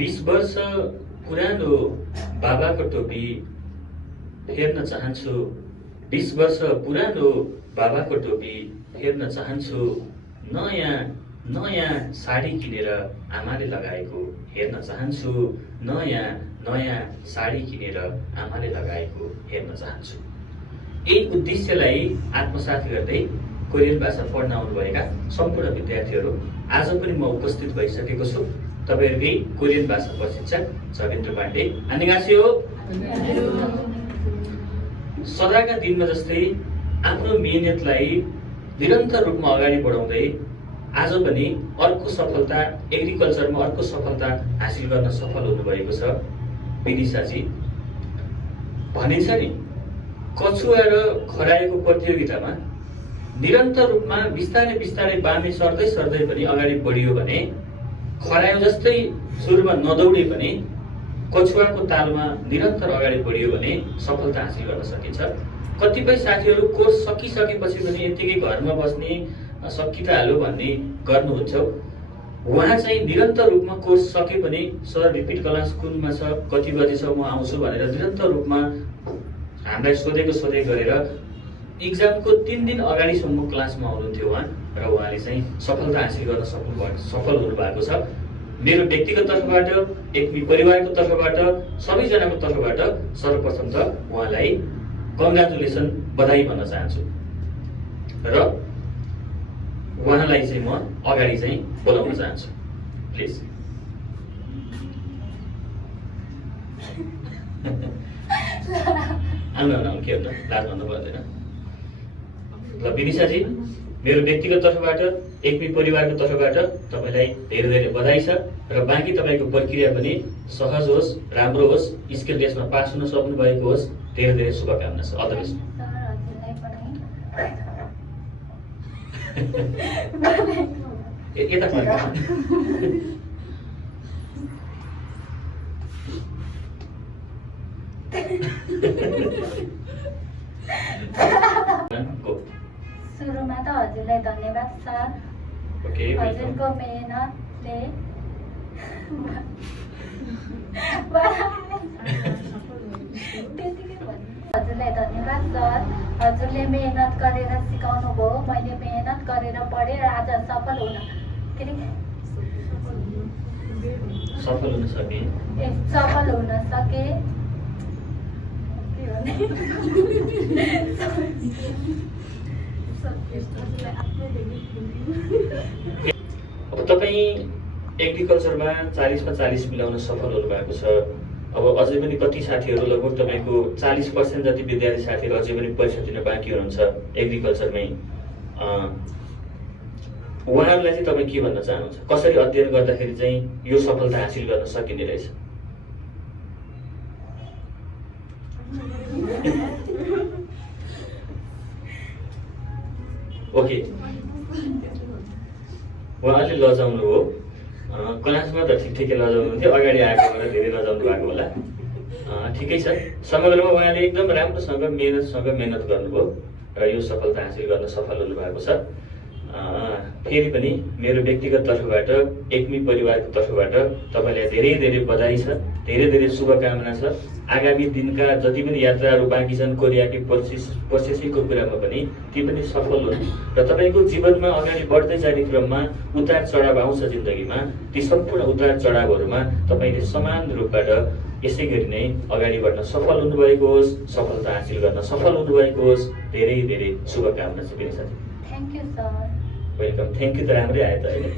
20 वर्ष पुरानो बाबाको टोपी फेर्न चाहन्छु। 20 वर्ष पुरानो बाबाको टोपी फेर्न चाहन्छु। नयाँ नयाँ साडी किनेर आमाले लगाएको हेर्न चाहन्छु। नयाँ नयाँ साडी किनेर आमाले लगाएको हेर्न चाहन्छु। यही उद्देश्यलाई आत्मसात गर्दै कोरियन भाषा पढ्न आउनुभएका सम्पूर्ण विद्यार्थीहरू आज पनि म उपस्थित भइसकेको छु। तपाईहरुकै कोरियन भाषा प्रशिक्षक जगेन्द्र पाण्डे। 안녕하세요। सदाका दिनमा जस्तै आफ्नो मेहनतलाई निरन्तर रूपमा अगाडि बढाउँदै आज पनि अर्को सफलता एग्रिकल्चरमा अर्को सफलता हासिल गर्न सफल हुनुभएको छ विनिशाजी। भनिन्छ नि कछुवा र खरायोको प्रतियोगितामा निरन्तर रूपमा बिस्तारै बिस्तारै बामे सर्दै सर्दै पनि अगाडि बढियो भने खरायो जस्तै सुरुमा नदौडे पनि कछुवाको तालमा निरन्तर अगाडि बढियो भने सफलता हासिल गर्न सकिन्छ। कतिपय साथीहरू कोर्स सकिसकेपछि पनि यतिकै घरमा बस्ने सकि त हाल्यो भन्ने गर्नुहुन्छ। उहाँ चाहिँ निरन्तर रूपमा कोर्स सके पनि सर रिपिट क्लास कुनमा छ, कति बजेसम्म म आउँछु भनेर निरन्तर रूपमा हामीलाई सोधेको गरेर एक्जामको 3 दिन अगाडिसम्म क्लासमा आउनुहुन्थ्यो उहाँ र उहाँले चाहिँ सफलता हासिल गर्न सफल हुनु भएको छ। मेरो व्यक्तिगत तर्फबाट एकमी परिवारको तर्फबाट सबैजनाको तर्फबाट सर्वप्रथम त उहाँलाई कङ्ग्रेचुलेसन बधाई भन्न चाहन्छु र उहाँलाई चाहिँ म अगाडि चाहिँ बोलाउन चाहन्छु। प्लिज। आउनु के हो त लाज भन्नु पर्दैन। ल विनिशाजी, मेरो व्यक्तिगत तर्फबाट एकमी परिवारको तर्फबाट तपाईलाई धेरै धेरै बधाई छ र बाँकी तपाईको प्रक्रिया पनि सहज होस्, राम्रो होस्, स्किल टेस्टमा पास हुन सक्नु भएको होस्। धेरै धेरै शुभकामना छ। All the best. यता सुरुमा त हजुरलाई धन्यवाद सर। हजुरको मेहनतले हजुरलाई धन्यवाद सर। हजुरले मेहनत गरेर सिकाउनु भयो, मैले मेहनत गरेर पढेर आज सफल हुन सके। अब तपाईँ एग्रिकल्चरमा 40 मा 40 मिलाउन सफल हुनु भएको छ। अब अझै पनि कति साथीहरू लगभग तपाईको 40% जति विद्यार्थी साथीहरू अझै पनि परीक्षा दिन बाँकी हुनुहुन्छ एग्रिकल्चरमै। उहाँहरूलाई चाहिँ तपाईँ के भन्न चाहनुहुन्छ? कसरी अध्ययन गर्दाखेरि चाहिँ यो सफलता हासिल गर्न सकिने रहेछ? ओके, उहाँले लजाउनु हो। क्लासमा त ठिकै लजाउनु हुन्थ्यो, अगाडि आएको भएर धेरै लजाउनु भएको होला। ठिकै छ। समग्रमा उहाँले एकदम राम्रोसँग मेहनत गर्नुभयो र यो सफलता हासिल गर्न सफल हुनु भएको छ। फेरि पनि मेरो व्यक्तिगत तर्फबाट एकमी परिवारको तर्फबाट तपाईलाई धेरै धेरै बधाई छ, धेरै धेरै शुभकामना छ। आगामी दिनका जति पनि यात्राहरू बाँकी छन् कोरियाकै प्रोसेसिङको कुरामा पनि ती पनि सफल हुन् र तपाईको जीवनमा अगाडि बढ्दै जाने क्रममा उतार चढाव आउँछ जिन्दगीमा। ती सम्पूर्ण उतार चढावहरूमा तपाईले समान रूपबाट यसै गरी नै अगाडि बढ्न सफल हुनुभएको होस्, सफलता हासिल गर्न सफल हुनुभएको होस्। धेरै धेरै शुभकामना छ विनिशाजी। Thank you sir. Welcome. Thank you त राम्रै आयो त होइन?